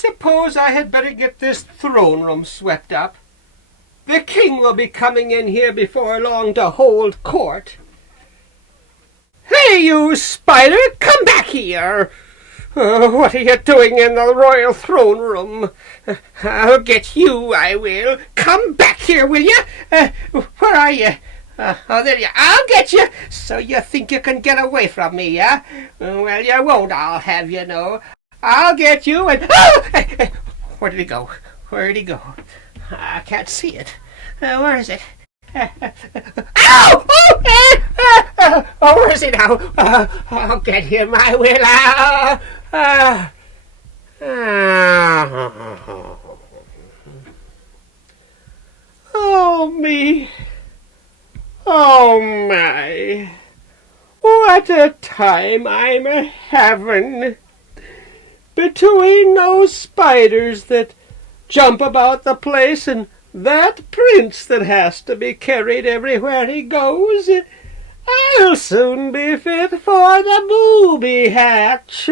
suppose I had better get this throne room swept up. The king will be coming in here before long to hold court. Hey, you spider, come back here! What are you doing in the royal throne room? I'll get you, I will. Come back here, will you? Where are you? Oh, there you are. I'll get you. So you think you can get away from me, yeah? Well, you won't, I'll have you know. I'll get you and... Oh! Where did he go? Where did he go? I can't see it. Where is it? Ow! Oh, where is he now? I'll get him, I will. Oh, me. Oh, my. What a time I'm a-having. Between those spiders that jump about the place and that prince that has to be carried everywhere he goes, I'll soon be fit for the booby hatch.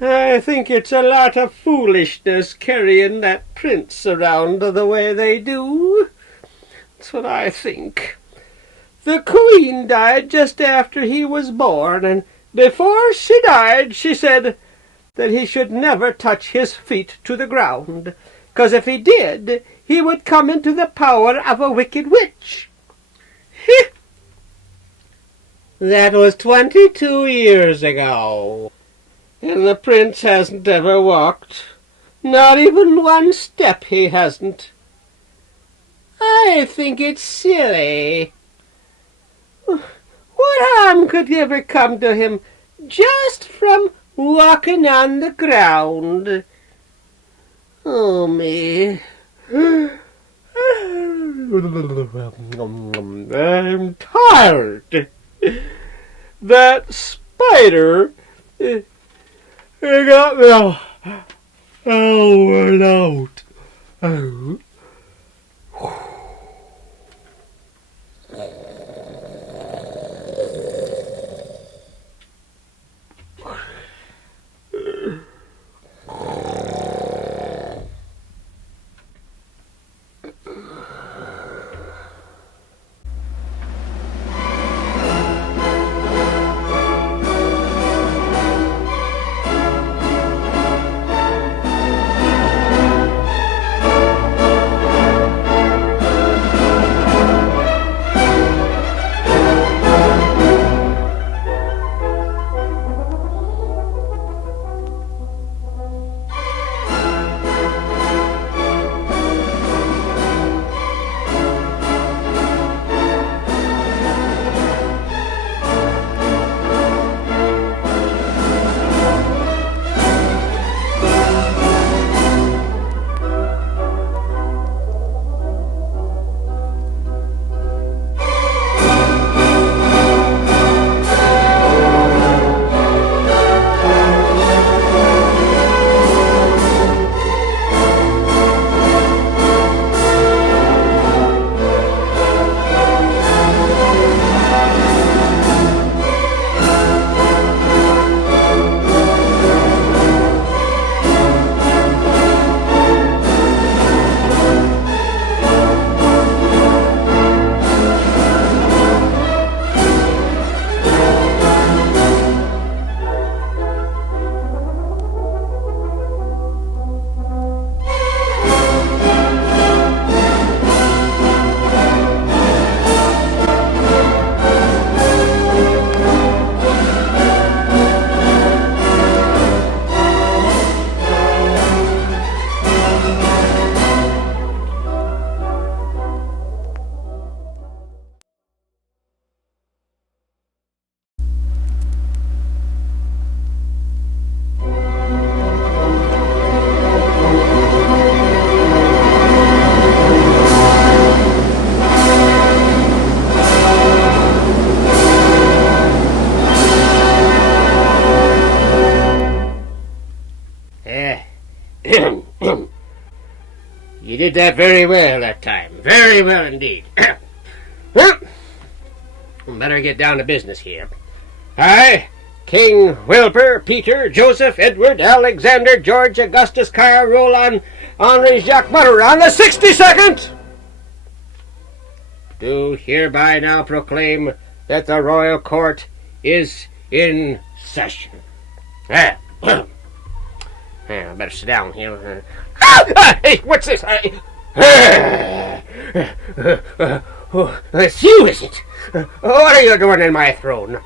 I think it's a lot of foolishness carrying that prince around the way they do. That's what I think. The queen died just after he was born, and before she died she said that he should never touch his feet to the ground, 'cause if he did, he would come into the power of a wicked witch. That was 22 years ago, and the prince hasn't ever walked. Not even one step he hasn't. I think it's silly. What harm could ever come to him just from walking on the ground? Oh, me. I'm tired. That spider got me all worn out. You did that very well that time. Very well indeed. Well, better get down to business here. I King, Wilbur, Peter, Joseph, Edward, Alexander, George, Augustus, Carl, Roland, Henri, Jacques, Butter on the 62nd, do hereby now proclaim that the royal court is in session. I better sit down here. Hey, what's this? It's you, is it? What are you doing in my throne?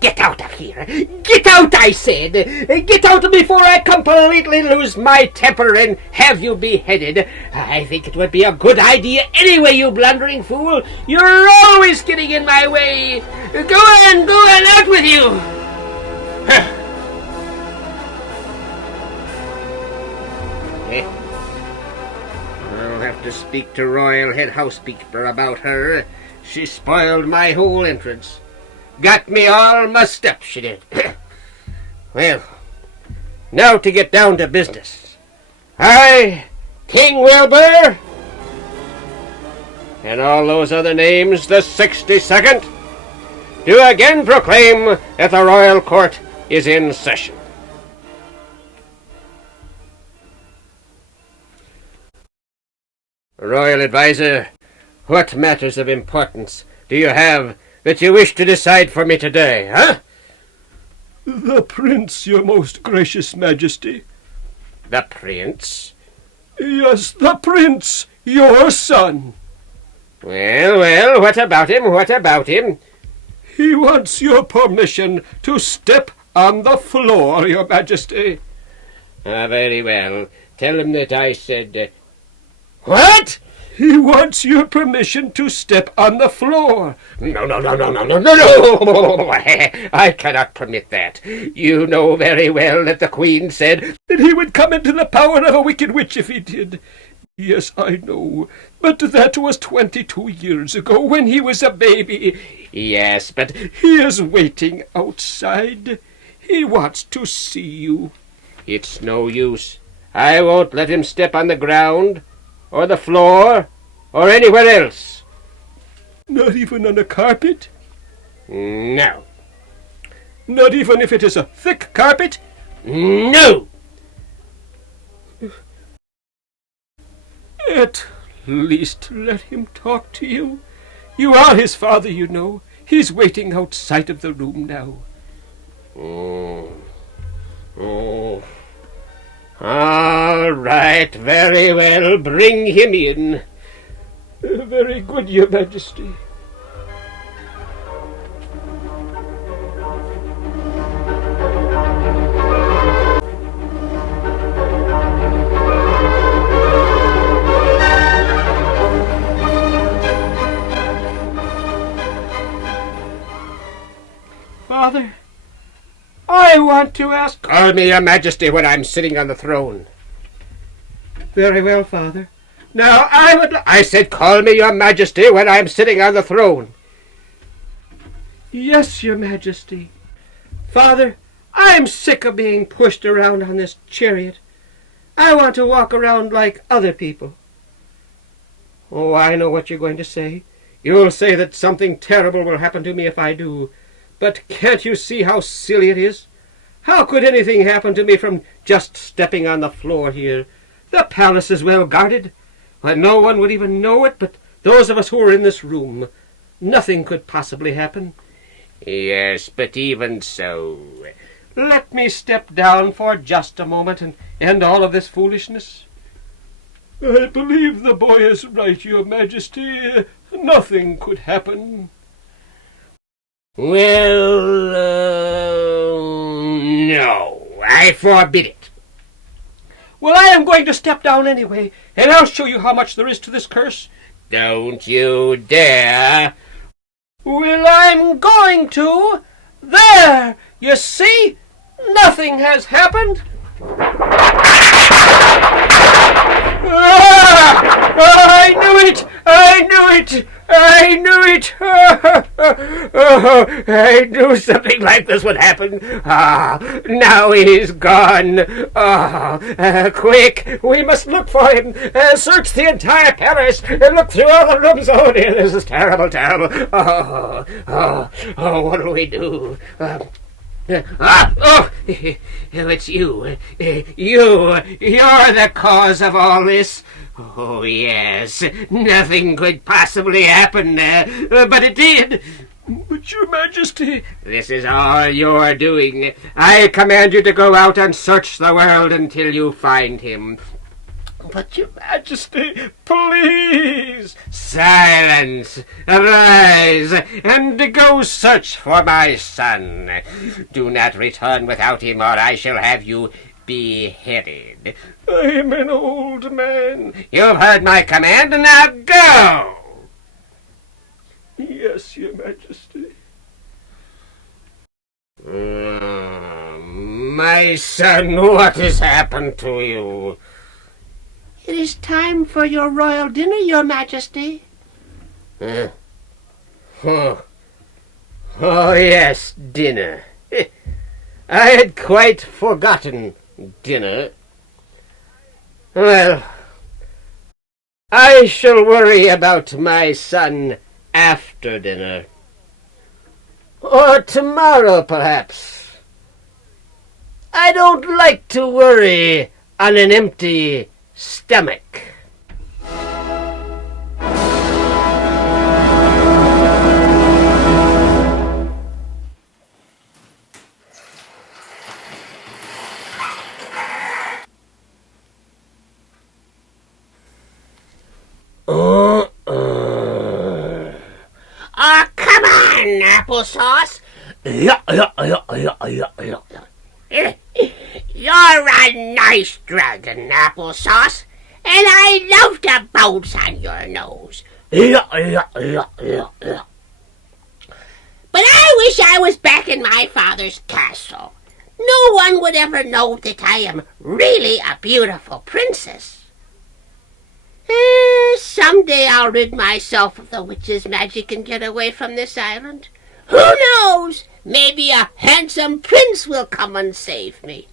Get out of here! Get out, I said! Get out before I completely lose my temper and have you beheaded! I think it would be a good idea anyway, you blundering fool! You're always getting in my way! Go on, out with you! I'll have to speak to Royal Head Housekeeper about her. She spoiled my whole entrance. Got me all mussed up, she did. Well, now to get down to business. I, King Wilbur, and all those other names, the 62nd, do again proclaim that the royal court is in session. Royal advisor, what matters of importance do you have that you wish to decide for me today, huh? The prince, your most gracious majesty. The prince? Yes, the prince, your son. Well, what about him? He wants your permission to step on the floor, your majesty. Very well. Tell him that I said... What? He wants your permission to step on the floor. No. I cannot permit that. You know very well that the Queen said that he would come into the power of a wicked witch if he did. Yes, I know, but that was 22 years ago when he was a baby. Yes, but he is waiting outside. He wants to see you. It's no use. I won't let him step on the ground, or the floor, or anywhere else. Not even on a carpet? No. Not even if it is a thick carpet? No. At least let him talk to you. You are his father, you know. He's waiting outside of the room now. Oh. All right, very well, bring him in. Very good, your majesty. Father, I want to ask... Call me your majesty when I'm sitting on the throne. Very well, father. Now, I said call me your majesty when I'm sitting on the throne. Yes, your majesty. Father, I'm sick of being pushed around on this chariot. I want to walk around like other people. Oh, I know what you're going to say. You'll say that something terrible will happen to me if I do. But can't you see how silly it is? How could anything happen to me from just stepping on the floor here? The palace is well guarded. Why, no one would even know it but those of us who are in this room. Nothing could possibly happen. Yes, but even so... Let me step down for just a moment and end all of this foolishness. I believe the boy is right, your majesty. Nothing could happen. Well, no, I forbid it. Well, I am going to step down anyway, and I'll show you how much there is to this curse. Don't you dare. Well, I'm going to. There, you see? Nothing has happened. I knew it! I knew something like this would happen. Now he's gone. Quick, we must look for him. Search the entire palace and look through all the rooms. Oh dear, this is terrible. What do we do? It's you. You're the cause of all this. Oh, yes. Nothing could possibly happen, but it did. But your Majesty... This is all your doing. I command you to go out and search the world until you find him. But your Majesty, please! Silence! Arise, and go search for my son. Do not return without him, or I shall have you beheaded. I am an old man. You've heard my command, now go! Yes, your Majesty. My son, what has happened to you? It is time for your royal dinner, your Majesty. Oh, yes, dinner. I had quite forgotten dinner. Well, I shall worry about my son after dinner. Or tomorrow, perhaps. I don't like to worry on an empty stomach. Come on, Applesauce. You're a nice dragon, Applesauce, and I love to bounce on your nose. But I wish I was back in my father's castle. No one would ever know that I am really a beautiful princess. Someday I'll rid myself of the witch's magic and get away from this island. Who knows? Maybe a handsome prince will come and save me.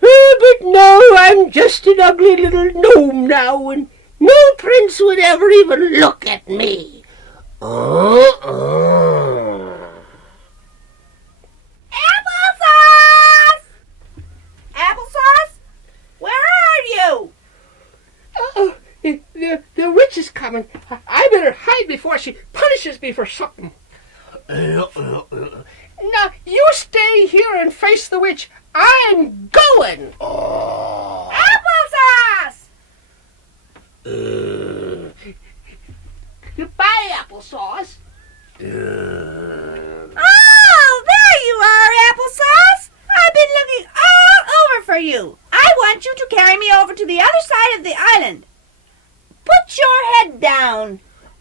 But no, I'm just an ugly little gnome now, and no prince would ever even look at me. Applesauce! Applesauce? Where are you? The witch is coming. I better hide before she punishes me for something. Now, you stay here and face the witch. I'm going. Applesauce! Goodbye, Applesauce. Oh, there you are, Applesauce! I've been looking all over for you. I want you to carry me over to the other side of the island. Put your head down.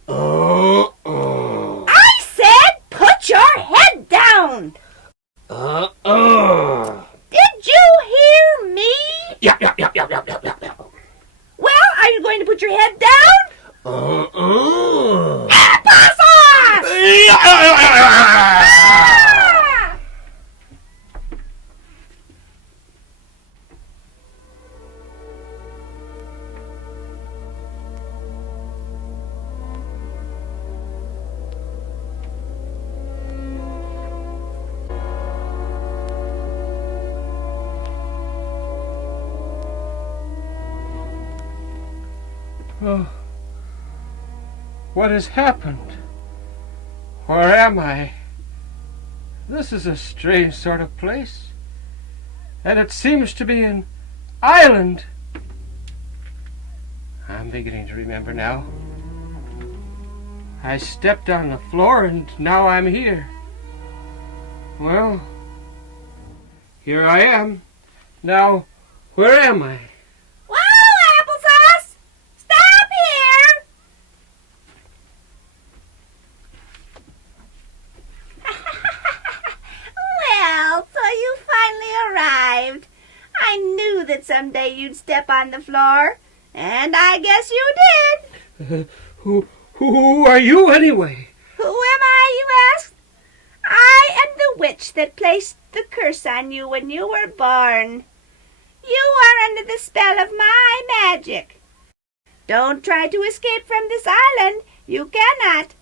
I said put your head down. Did you hear me? Yeah. Well, are you going to put your head down? Applesauce! Oh, what has happened? Where am I? This is a strange sort of place, and it seems to be an island. I'm beginning to remember now. I stepped on the floor and now I'm here. Well, here I am. Now, where am I? Someday you'd step on the floor, and I guess you did. Who are you anyway? Who am I, you ask? I am the witch that placed the curse on you when you were born. You are under the spell of my magic. Don't try to escape from this island. You cannot.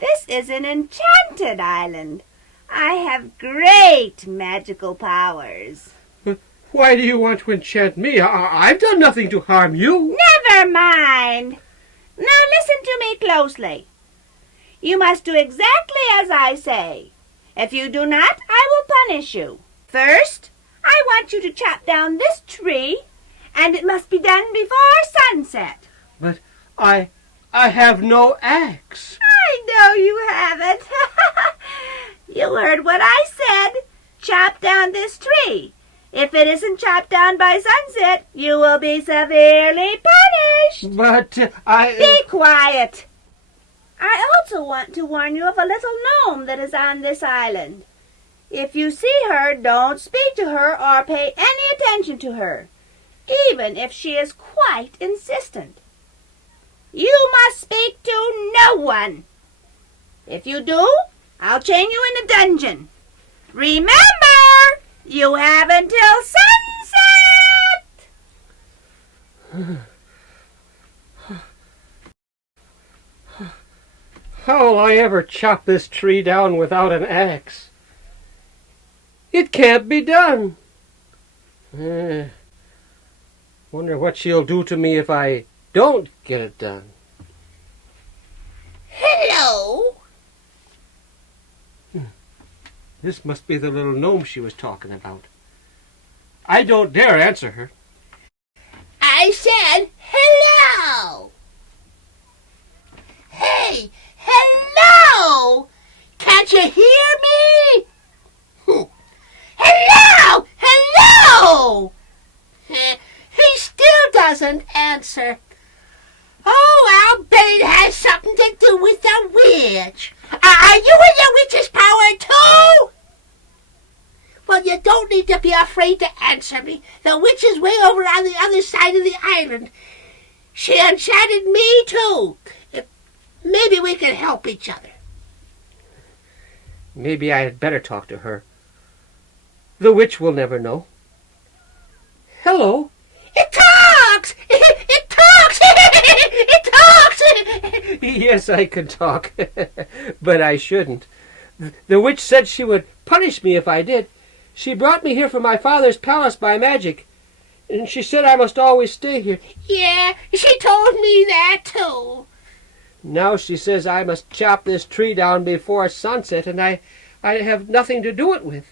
This is an enchanted island. I have great magical powers. Why do you want to enchant me? I've done nothing to harm you. Never mind. Now listen to me closely. You must do exactly as I say. If you do not, I will punish you. First, I want you to chop down this tree, and it must be done before sunset. But I have no axe. I know you haven't. You heard what I said. Chop down this tree. If it isn't chopped down by sunset, you will be severely punished. But Be quiet. I also want to warn you of a little gnome that is on this island. If you see her, don't speak to her or pay any attention to her, even if she is quite insistent. You must speak to no one. If you do, I'll chain you in a dungeon. Remember, you have until sunset! how'll I ever chop this tree down without an axe? It can't be done. Wonder what she'll do to me if I don't get it done. Hello? This must be the little gnome she was talking about. I don't dare answer her. I said hello. Hey, hello! Can't you hear me? Hello! Hello! He still doesn't answer. Oh, I'll bet it has something to do with the witch. Are you in the witch's power too? Well, you don't need to be afraid to answer me. The witch is way over on the other side of the island. She enchanted me too. Maybe we can help each other. Maybe I had better talk to her. The witch will never know. Hello. It talks! It talks! It talks! Yes, I can talk, but I shouldn't. The witch said she would punish me if I did. She brought me here from my father's palace by magic, and she said I must always stay here. Yeah, she told me that too. Now she says I must chop this tree down before sunset, and I have nothing to do it with.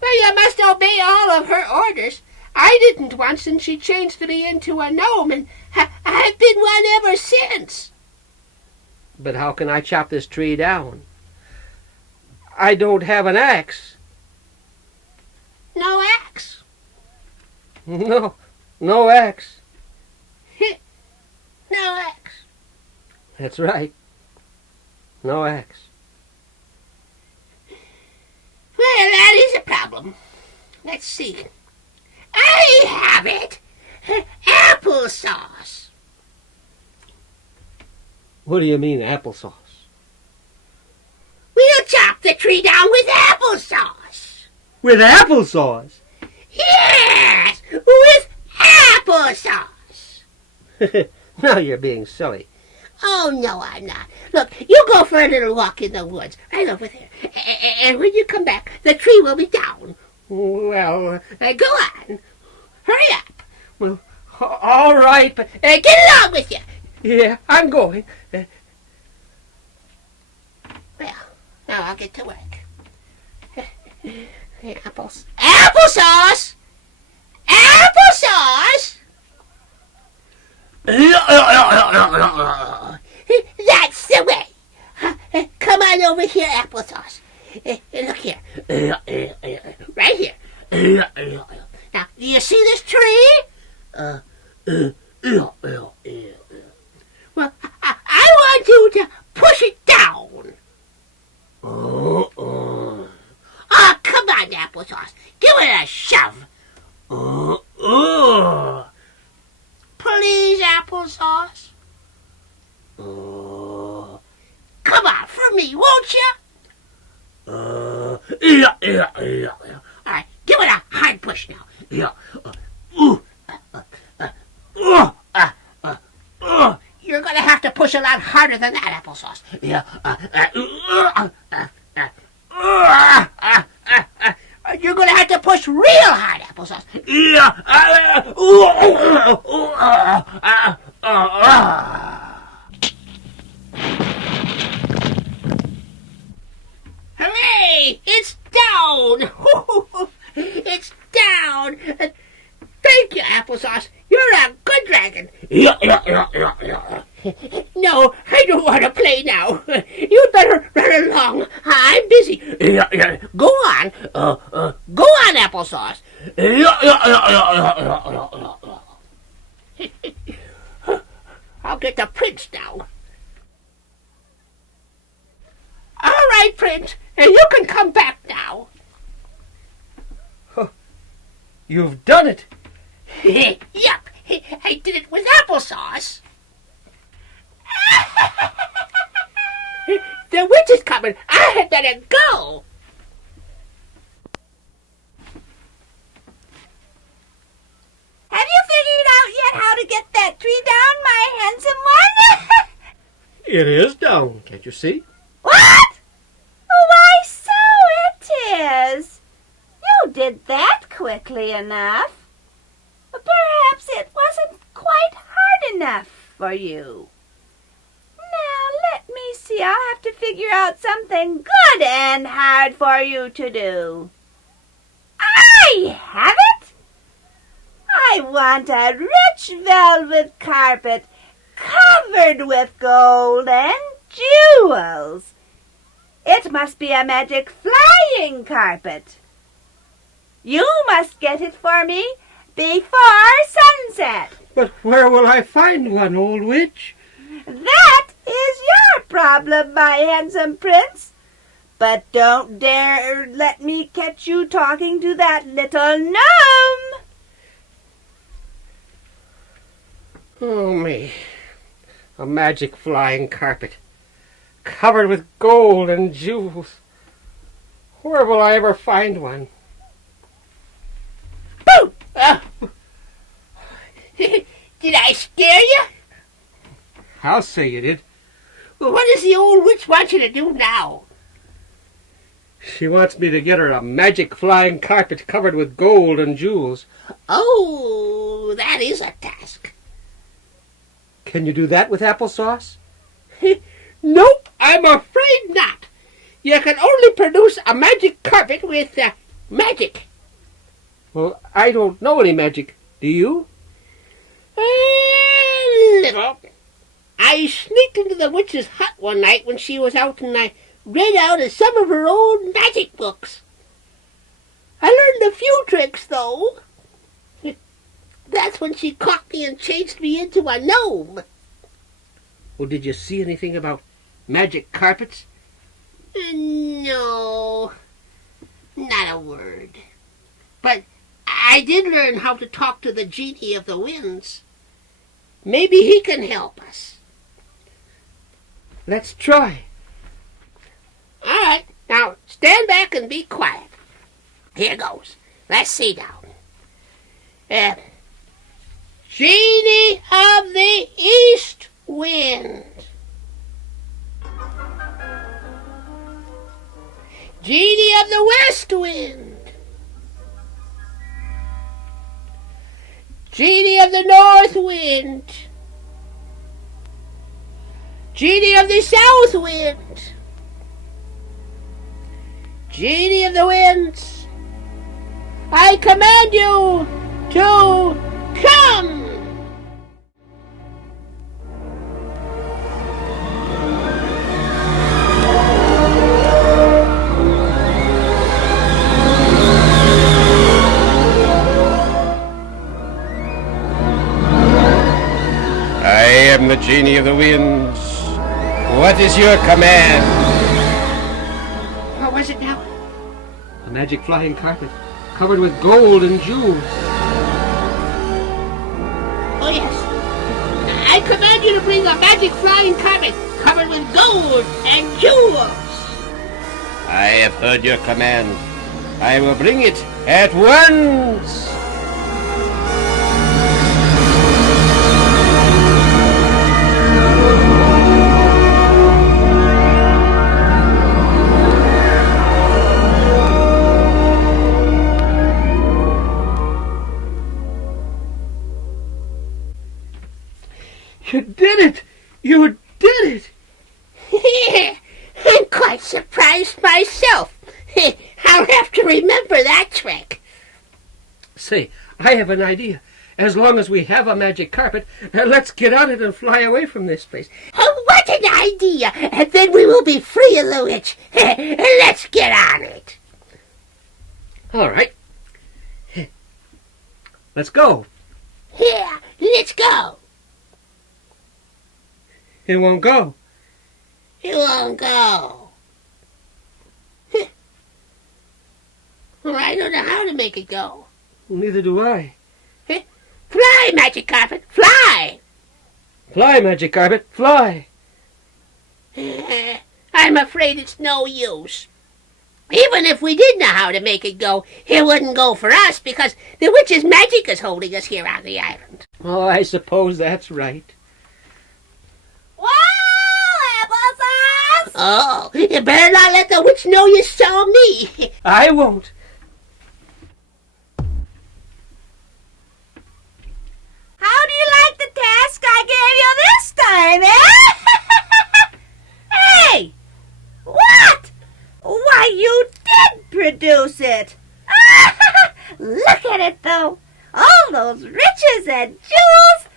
Well, you must obey all of her orders. I didn't once, and she changed me into a gnome, and I've been one ever since. But how can I chop this tree down? I don't have an axe. No axe? No axe. No axe. That's right. No axe. Well, that is a problem. Let's see. I have it. Applesauce. What do you mean, applesauce? We'll chop the tree down with applesauce. With applesauce? Yes, with applesauce. Now you're being silly. Oh, no, I'm not. Look, you go for a little walk in the woods, right over there. And when you come back, the tree will be down. Well, Go on. Hurry up. well, all right, but Get along with you. yeah, I'm going. Well, now I'll get to work. Apples. Applesauce! Applesauce! That's the way. Come on over here, applesauce. Look here. Right here. Now, do you see this tree? Well, I want you to push it down. Oh, come on, applesauce. Give it a shove. Please, applesauce. Come on, for me, won't you? All right, give it a hard push now. You're going to have to push a lot harder than that, applesauce. real hard, Applesauce. Hooray! It's down! It's down! Thank you, Applesauce. You're a good dragon. No, I don't want to play now. You'd better run along. I'm busy. Go on. Go on, Applesauce. I'll get the prince now. All right, Prince. You can come back now. You've done it. Yup. I did it with applesauce. The witch is coming. I had better go. Have you figured out yet how to get that tree down, my handsome one? It is down, can't you see? What? Why, so it is. You did that quickly enough. Perhaps it wasn't quite hard enough for you. Now, let me see. I'll have to figure out something good and hard for you to do. I have it! I want a rich velvet carpet covered with gold and jewels. It must be a magic flying carpet. You must get it for me before sunset. But where will I find one, old witch? That is your problem, my handsome prince. But don't dare let me catch you talking to that little gnome. Oh, me. A magic flying carpet, covered with gold and jewels. Where will I ever find one? Boo! Did I scare you? I'll say you did. Well, what does the old witch want you to do now? She wants me to get her a magic flying carpet covered with gold and jewels. Oh, that is a task. Can you do that with applesauce? Nope, I'm afraid not. You can only produce a magic carpet with magic. Well, I don't know any magic. Do you? A little. I sneaked into the witch's hut one night when she was out, and I read out of some of her old magic books. I learned a few tricks, though. That's when she caught me and changed me into a gnome. Well, did you see anything about magic carpets? No, not a word. But I did learn how to talk to the genie of the winds. Maybe he can help us. Let's try. All right, now stand back and be quiet. Here goes. Let's see now. Genie of the east wind. Genie of the west wind. Genie of the north wind. Genie of the south wind. Genie of the winds, I command you to come! I am the genie of the winds. What is your command? What was it now? A magic flying carpet covered with gold and jewels. Oh, yes. I command you to bring a magic flying carpet covered with gold and jewels. I have heard your command. I will bring it at once. You did it! You did it! I'm quite surprised myself. I'll have to remember that trick. Say, I have an idea. As long as we have a magic carpet, let's get on it and fly away from this place. Oh, what an idea! And then we will be free of the witch. Let's get on it. All right. Let's go. Yeah, let's go. It won't go. It won't go. Well, I don't know how to make it go. Neither do I. Fly, magic carpet, fly! Fly, magic carpet, fly! I'm afraid it's no use. Even if we did know how to make it go, it wouldn't go for us because the witch's magic is holding us here on the island. Oh, I suppose that's right. Whoa, Applesauce! Oh, you better not let the witch know you saw me. I won't. How do you like the task I gave you this time, eh? Hey! What? Why, you did produce it! Look at it, though. All those riches and jewels.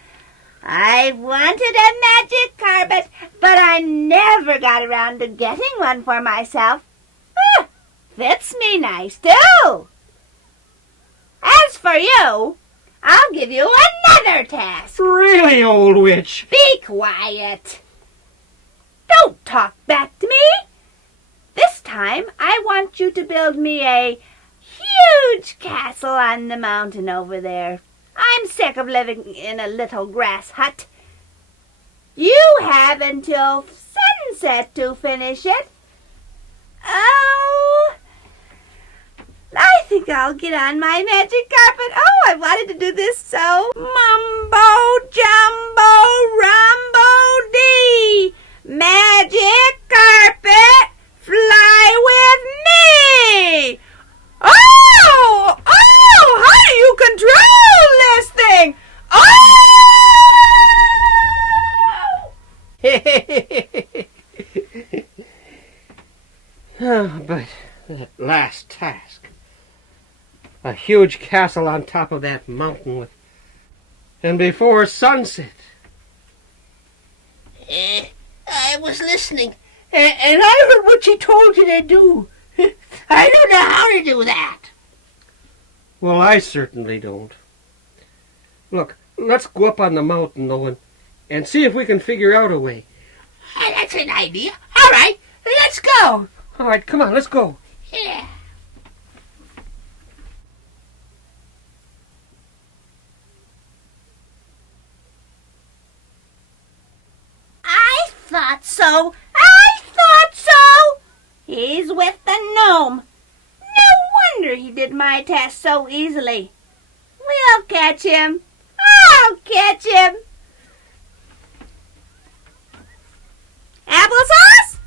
I wanted a magic carpet, but I never got around to getting one for myself. Fits me nice, too. As for you, I'll give you another task. Really, old witch? Be quiet. Don't talk back to me. This time, I want you to build me a huge castle on the mountain over there. I'm sick of living in a little grass hut. You have until sunset to finish it. Oh, I think I'll get on my magic carpet. Oh, I wanted to do this so. Mumbo, jumbo, rumbo, dee. Magic carpet, fly with me. Oh, how do you control this thing? Oh, but that last task. A huge castle on top of that mountain and before sunset. I was listening, and I heard what she told you to do. I don't know how to do that. Well, I certainly don't. Look, let's go up on the mountain, though, and see if we can figure out a way. That's an idea. All right, let's go. All right, come on, let's go. Yeah. I thought so. He's with the gnome. No wonder he did my task so easily. We'll catch him. I'll catch him. Applesauce?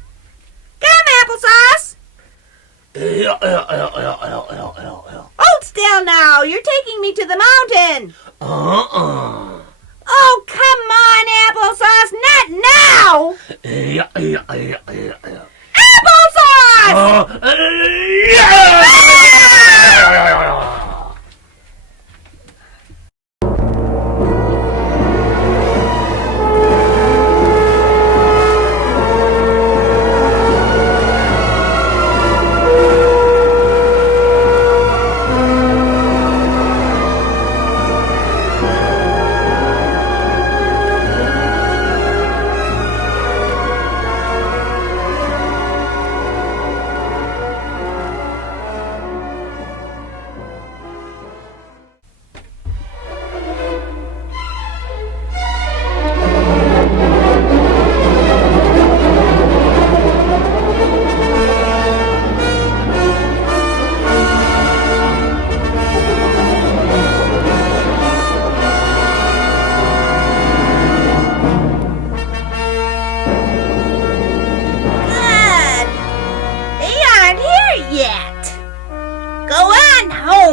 Come, Applesauce. Hold still now. You're taking me to the mountain. Oh, come on, Applesauce. Not now. Applesauce!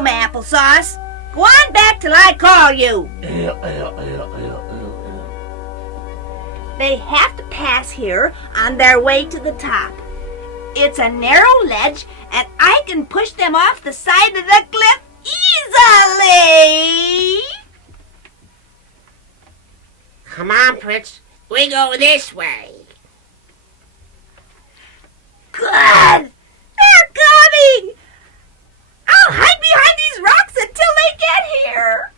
Applesauce. Go on back till I call you. They have to pass here on their way to the top. It's a narrow ledge, and I can push them off the side of the cliff easily. Come on, Prince. We go this way. Good! They're coming! I'll hide behind these rocks until they get here.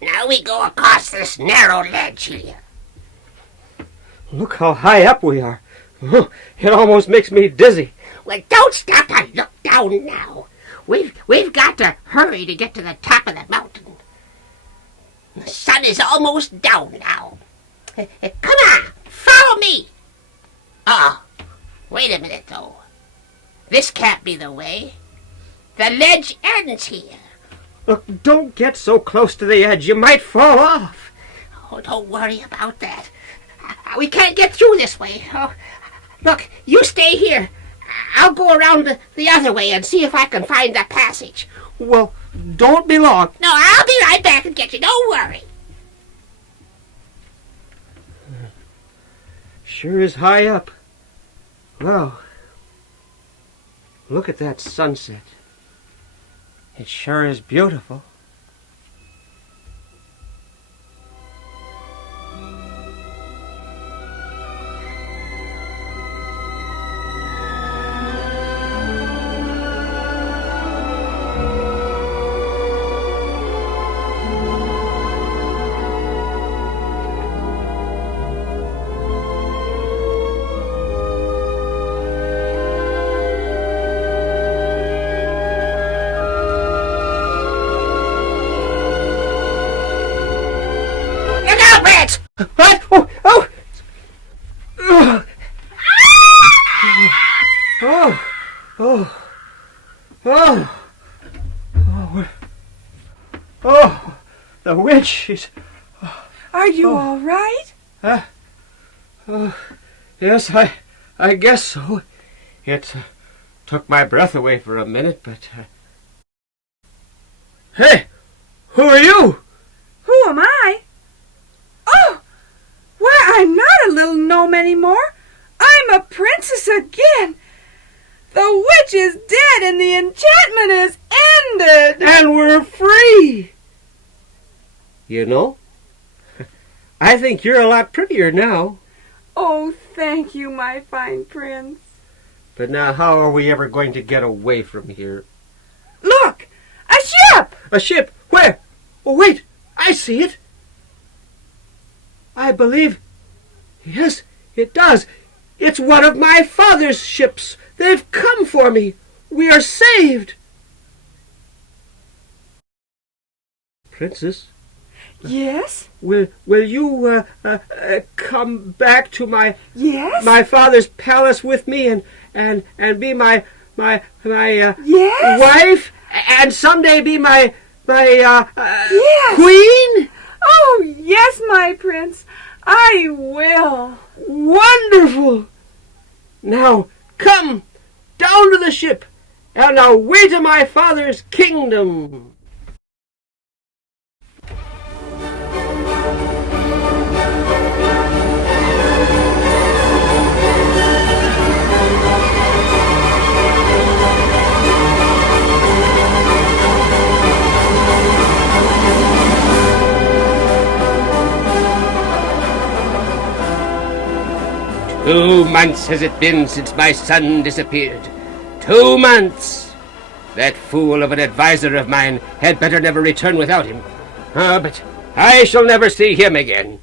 Now we go across this narrow ledge here. Look how high up we are. It almost makes me dizzy. Well, don't stop to look down now. We've got to hurry to get to the top of the mountain. The sun is almost down now. Come on, follow me. Oh, wait a minute, though. This can't be the way. The ledge ends here. Look, don't get so close to the edge. You might fall off. Oh, don't worry about that. We can't get through this way. Oh, look, you stay here. I'll go around the other way and see if I can find the passage. Well, don't be long. No, I'll be right back and get you. Don't worry. Sure is high up. Well, look at that sunset. It sure is beautiful. What? Oh! Oh! Oh! Oh! Oh! Oh! Oh! The witch! She's... Are you all right? Yes, I guess so. It took my breath away for a minute, but... Hey! Who are you? Who am I? Oh! Why, I'm not a little gnome anymore. I'm a princess again. The witch is dead and the enchantment is ended. And we're free! You know, I think you're a lot prettier now. Oh, thank you, my fine prince. But now how are we ever going to get away from here? Look! A ship! A ship? Where? Oh, wait! I see it! I believe... Yes, it does. It's one of my father's ships. They've come for me. We are saved. Princess? Yes? Will you come back to my Yes? father's palace with me and be my Yes? wife and someday be my Yes! queen? Oh, yes, my prince. I will. Wonderful! Now come down to the ship and away to my father's kingdom. "2 months has it been since my son disappeared. 2 months! That fool of an advisor of mine had better never return without him. But I shall never see him again."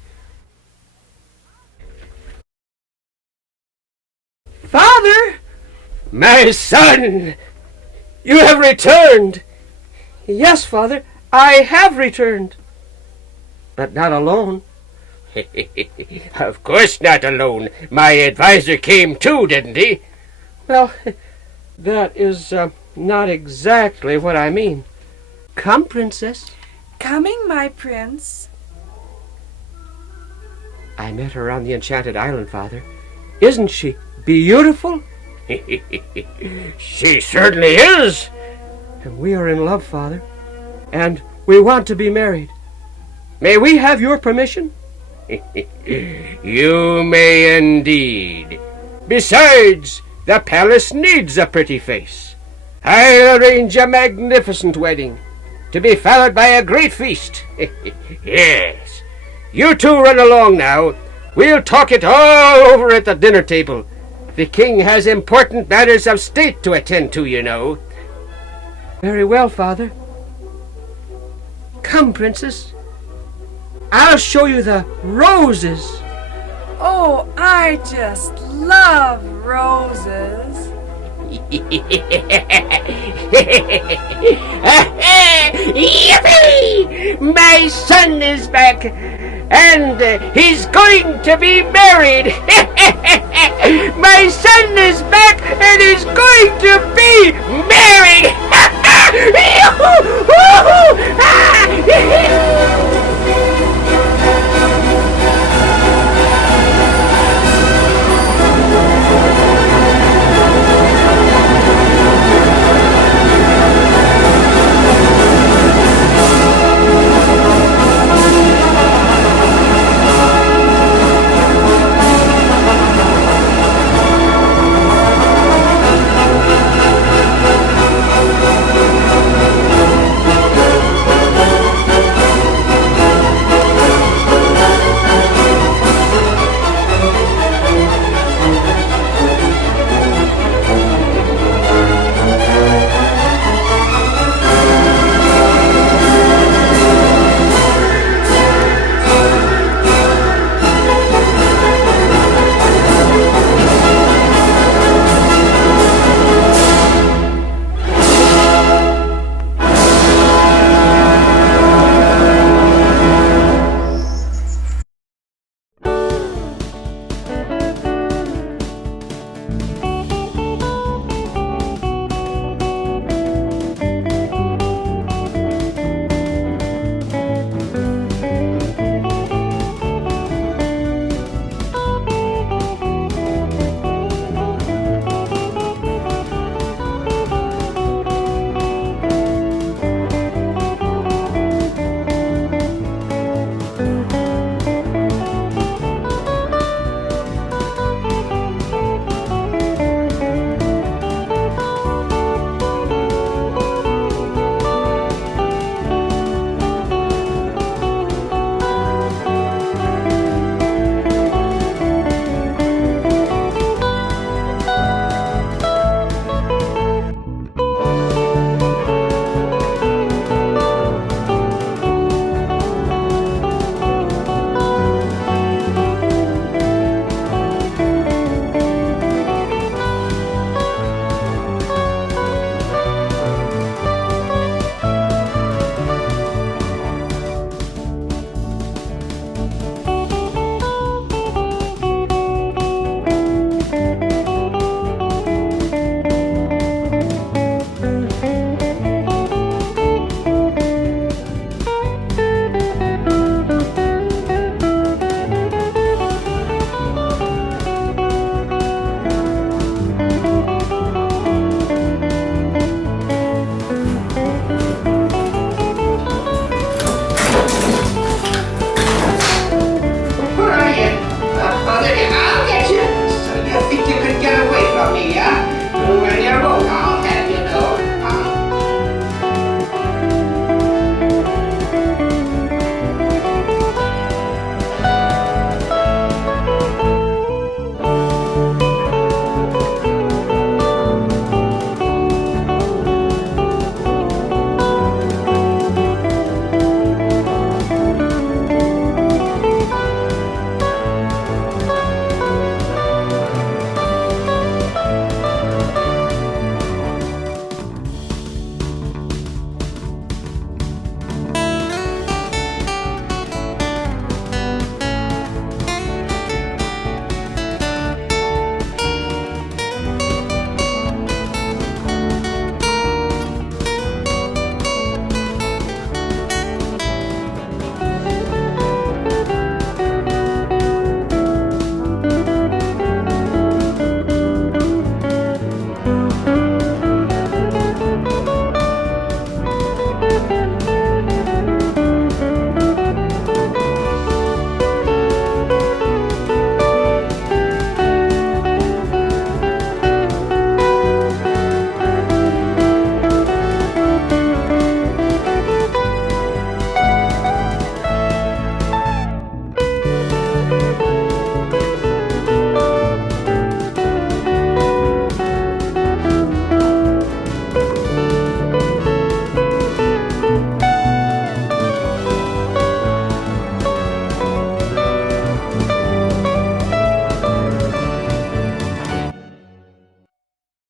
Father! "My son! You have returned!" Yes, Father, I have returned. But not alone. Of course not alone. My advisor came too, didn't he? Well, that is not exactly what I mean. Come, Princess. Coming, my prince. I met her on the Enchanted Island, Father. Isn't she beautiful? She certainly is. And we are in love, Father. And We want to be married. May we have your permission? You may indeed. Besides, the palace needs a pretty face. I'll arrange a magnificent wedding, to be followed by a great feast. Yes. You two run along now. We'll talk it all over at the dinner table. The king has important matters of state to attend to, you know. Very well, Father. Come, Princess. I'll show you the roses. Oh, I just love roses. Yippee! My son is back, and he's going to be married. My son is back, and he's going to be married.